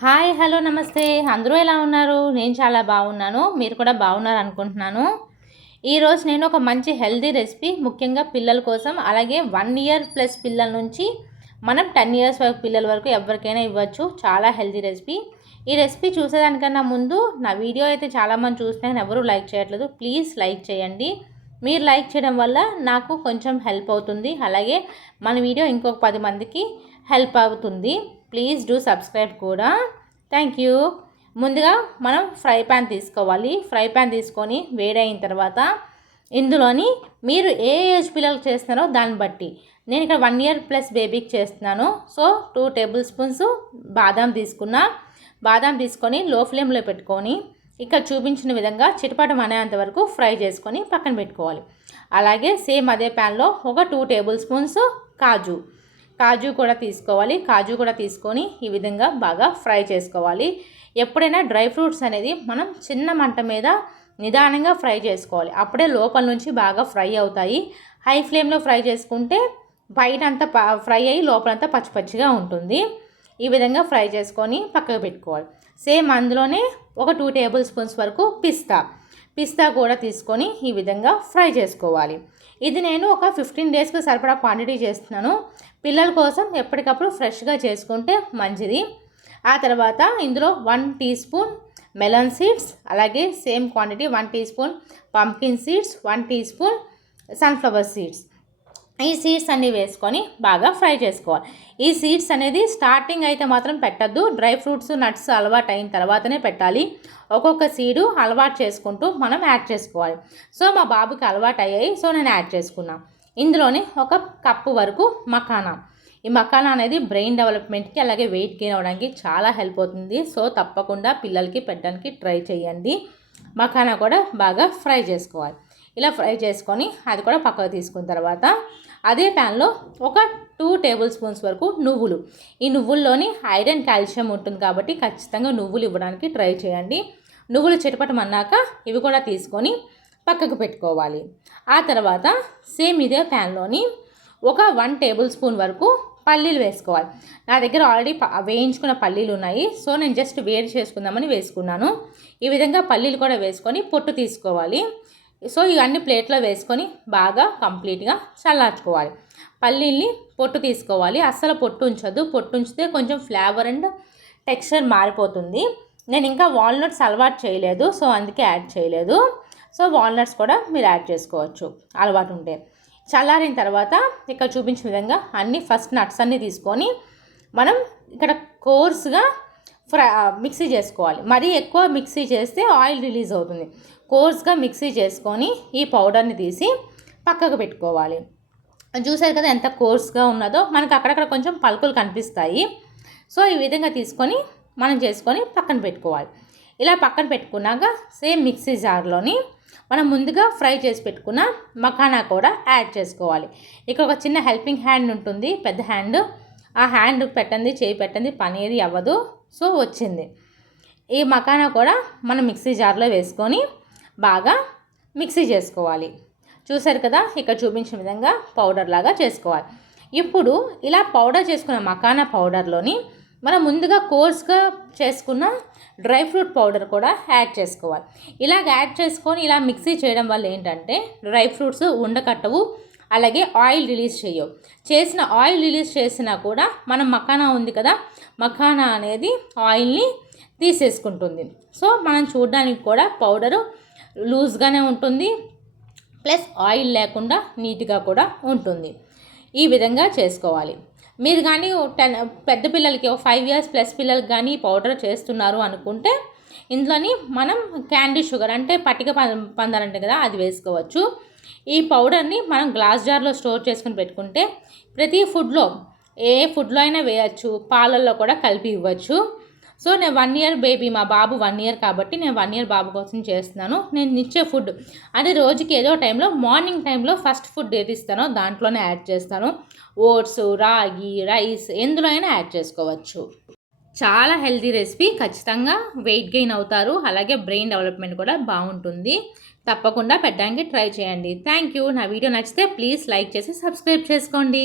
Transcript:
Hi hello నమస్తే అందరూ ఎలా ఉన్నారు? నేను చాలా బాగున్నాను. మీరు కూడా బాగున్నారు అనుకుంటున్నాను. ఈరోజు నేను ఒక మంచి హెల్తీ రెసిపీ ముఖ్యంగా పిల్లల కోసం, అలాగే 1 ఇయర్ ప్లస్ పిల్లల నుంచి మనం 10 ఇయర్స్ వరకు పిల్లల వరకు ఎవరికైనా ఇవ్వచ్చు. చాలా హెల్తీ రెసిపీ. ఈ రెసిపీ చూసేదానికన్నా ముందు నా వీడియో అయితే చాలామంది చూస్తున్నారు, ఎవరు లైక్ చేయట్లేదు. ప్లీజ్ లైక్ చేయండి. మీరు లైక్ చేయడం వల్ల నాకు కొంచెం హెల్ప్ అవుతుంది, అలాగే మన వీడియో ఇంకొక 10 మందికి హెల్ప్ అవుతుంది. ప్లీజ్ డూ సబ్స్క్రైబ్ కూడా. Thank you. ముందుగా మనం ఫ్రై ప్యాన్ తీసుకోవాలి. ఫ్రై ప్యాన్ తీసుకొని వేడైన తర్వాత ఇందులోని మీరు ఏ ఏజ్ పిల్లలకు చేస్తున్నారో దాన్ని బట్టి, నేను ఇక్కడ 1 ఇయర్ ప్లస్ బేబీకి చేస్తున్నాను. సో 2 టేబుల్ స్పూన్స్ బాదాం తీసుకున్నా. బాదాం తీసుకొని లో ఫ్లేమ్లో పెట్టుకొని ఇక్కడ చూపించిన విధంగా చిటపటం అనేంత వరకు ఫ్రై చేసుకొని పక్కన పెట్టుకోవాలి. అలాగే సేమ్ అదే ప్యాన్లో ఒక 2 టేబుల్ స్పూన్స్ కాజు కూడా తీసుకోవాలి. కాజు కూడా తీసుకొని ఈ విధంగా బాగా ఫ్రై చేసుకోవాలి. ఎప్పుడైనా డ్రై ఫ్రూట్స్ అనేది మనం చిన్న మంట మీద నిదానంగా ఫ్రై చేసుకోవాలి. అప్పుడే లోపల నుంచి బాగా ఫ్రై అవుతాయి. హై ఫ్లేమ్లో ఫ్రై చేసుకుంటే బయట అంతా ఫ్రై అయ్యి లోపలంతా పచ్చి పచ్చిగా ఉంటుంది. ఈ విధంగా ఫ్రై చేసుకొని పక్కకు పెట్టుకోవాలి. సేమ్ అందులోనే ఒక 2 టేబుల్ స్పూన్స్ వరకు పిస్తా కూడా తీసుకొని ఈ విధంగా ఫ్రై చేసుకోవాలి. ఇది నేను ఒక 15 డేస్కి సరిపడా క్వాంటిటీ చేస్తున్నాను. పిల్లల కోసం ఎప్పటికప్పుడు ఫ్రెష్గా చేసుకుంటే మంచిది. ఆ తర్వాత ఇందులో 1 టీ స్పూన్ మెలన్ సీడ్స్, అలాగే same quantity 1 teaspoon pumpkin seeds, 1 teaspoon sunflower seeds, ఈ సీడ్స్ అన్నీ వేసుకొని బాగా ఫ్రై చేసుకోవాలి. ఈ సీడ్స్ అనేది స్టార్టింగ్ అయితే మాత్రం పెట్టద్దు. డ్రై ఫ్రూట్స్ నట్స్ అలవాటు అయిన తర్వాతనే పెట్టాలి. ఒక్కొక్క సీడు అలవాటు చేసుకుంటూ మనం యాడ్ చేసుకోవాలి. సో మా బాబుకి అలవాటు అయ్యాయి, సో నేను యాడ్ చేసుకున్నాను. ఇందులోని 1 కప్పు వరకు మఖానా. ఈ మఖానా అనేది బ్రెయిన్ డెవలప్మెంట్కి, అలాగే వెయిట్ గెయిన్ అవ్వడానికి చాలా హెల్ప్ అవుతుంది. సో తప్పకుండా పిల్లలకి పెట్టడానికి ట్రై చేయండి. మఖానా కూడా బాగా ఫ్రై చేసుకోవాలి. ఇలా ఫ్రై చేసుకొని అది కూడా పక్కకు తీసుకున్న తర్వాత అదే ప్యాన్లో ఒక 2 టేబుల్ స్పూన్స్ వరకు నువ్వులు. ఈ నువ్వుల్లోని ఐరన్, కాల్షియం ఉంటుంది కాబట్టి ఖచ్చితంగా నువ్వులు ఇవ్వడానికి ట్రై చేయండి. నువ్వులు చిటపటమన్నాక ఇవి కూడా తీసుకొని పక్కకు పెట్టుకోవాలి. ఆ తర్వాత సేమ్ ఇదే ప్యాన్లోని ఒక 1 టేబుల్ స్పూన్ వరకు పల్లీలు వేసుకోవాలి. నా దగ్గర ఆల్రెడీ వేయించుకున్న పల్లీలు ఉన్నాయి, సో నేను జస్ట్ వేడి చేసుకుందామని వేసుకున్నాను. ఈ విధంగా పల్లీలు కూడా వేసుకొని పొట్టు తీసుకోవాలి. సో ఇవన్నీ ప్లేట్లో వేసుకొని బాగా కంప్లీట్గా చల్లార్చుకోవాలి. పల్లీల్ని పొట్టు తీసుకోవాలి. అస్సలు పొట్టు ఉంచొద్దు. పొట్టు ఉంచితే కొంచెం ఫ్లేవర్ అండ్ టెక్స్చర్ మారిపోతుంది. నేను ఇంకా వాల్నట్స్ అలవాటు చేయలేదు, సో అందుకే యాడ్ చేయలేదు. సో వాల్నట్స్ కూడా మీరు యాడ్ చేసుకోవచ్చు అలవాటు ఉంటే. చల్లారిన తర్వాత ఇక్కడ చూపించిన విధంగా ఫస్ట్ నట్స్ అన్నీ తీసుకొని మనం ఇక్కడ కోర్స్గా మిక్సీ చేసుకోవాలి. మరీ ఎక్కువ మిక్సీ చేస్తే ఆయిల్ రిలీజ్ అవుతుంది. కోర్స్గా మిక్సీ చేసుకొని ఈ పౌడర్ని తీసి పక్కకు పెట్టుకోవాలి. చూసారు కదా ఎంత కోర్స్గా ఉన్నదో, మనకు అక్కడక్కడ కొంచెం పలుకులు కనిపిస్తాయి. సో ఈ విధంగా తీసుకొని మనం చేసుకొని పక్కన పెట్టుకోవాలి. ఇలా పక్కన పెట్టుకున్నాక సేమ్ మిక్సీ జార్లోని మనం ముందుగా ఫ్రై చేసి పెట్టుకున్న మఖానా కూడా యాడ్ చేసుకోవాలి. ఇక్కడ ఒక చిన్న హెల్పింగ్ హ్యాండ్ ఉంటుంది, పెద్ద హ్యాండ్. ఆ హ్యాండ్ పెట్టండి, చేయి పెట్టండి, పని ఏది అవ్వదు. సో వచ్చింది. ఈ మఖానా కూడా మనం మిక్సీ జార్లో వేసుకొని బాగా మిక్సీ చేసుకోవాలి. చూసారు కదా, ఇక్కడ చూపించిన విధంగా పౌడర్ లాగా చేసుకోవాలి. ఇప్పుడు ఇలా పౌడర్ చేసుకున్న మఖానా పౌడర్లోని మనం ముందుగా కోర్స్గా చేసుకున్న డ్రై ఫ్రూట్ పౌడర్ కూడా యాడ్ చేసుకోవాలి. ఇలాగ యాడ్ చేసుకొని ఇలా మిక్సీ చేయడం వల్ల ఏంటంటే డ్రై ఫ్రూట్స్ ఉండకట్టవు, అలాగే ఆయిల్ రిలీజ్ చేయవు. ఆయిల్ రిలీజ్ చేసినా కూడా మనం మఖానా ఉంది కదా, మఖానా అనేది ఆయిల్ని తీసేసుకుంటుంది. సో మనం చూడడానికి కూడా పౌడరు లూజ్గానే ఉంటుంది, ప్లస్ ఆయిల్ లేకుండా నీట్గా కూడా ఉంటుంది. ఈ విధంగా చేసుకోవాలి. మీరు కానీ పెద్ద పిల్లలకి 5 ఇయర్స్ ప్లస్ పిల్లలకి కానీ పౌడర్ చేస్తున్నారు అనుకుంటే ఇందులోని మనం క్యాండీ షుగర్ అంటే పటిక పందాలంటే కదా, అది వేసుకోవచ్చు. ఈ పౌడర్ని మనం గ్లాస్ జార్లో స్టోర్ చేసుకుని పెట్టుకుంటే ప్రతి ఫుడ్లో, ఏ ఫుడ్లో అయినా వేయచ్చు, పాలల్లో కూడా కలిపి ఇవ్వచ్చు. సో నేను 1 ఇయర్ బేబీ, మా బాబు 1 ఇయర్ కాబట్టి నేను 1 ఇయర్ బాబు కోసం చేస్తున్నాను. నేను ఇచ్చే ఫుడ్ అంటే రోజుకి ఏదో టైంలో, మార్నింగ్ టైంలో ఫస్ట్ ఫుడ్ ఏది ఇస్తానో దాంట్లోనే యాడ్ చేస్తాను. ఓట్స్, రాగి, రైస్ ఎందులో అయినా యాడ్ చేసుకోవచ్చు. చాలా హెల్తీ రెసిపీ. ఖచ్చితంగా వెయిట్ గెయిన్ అవుతారు, అలాగే బ్రెయిన్ డెవలప్మెంట్ కూడా బాగుంటుంది. తప్పకుండా పెట్టడానికి ట్రై చేయండి. Thank you. నా వీడియో నచ్చితే ప్లీజ్ లైక్ చేసి సబ్స్క్రైబ్ చేసుకోండి.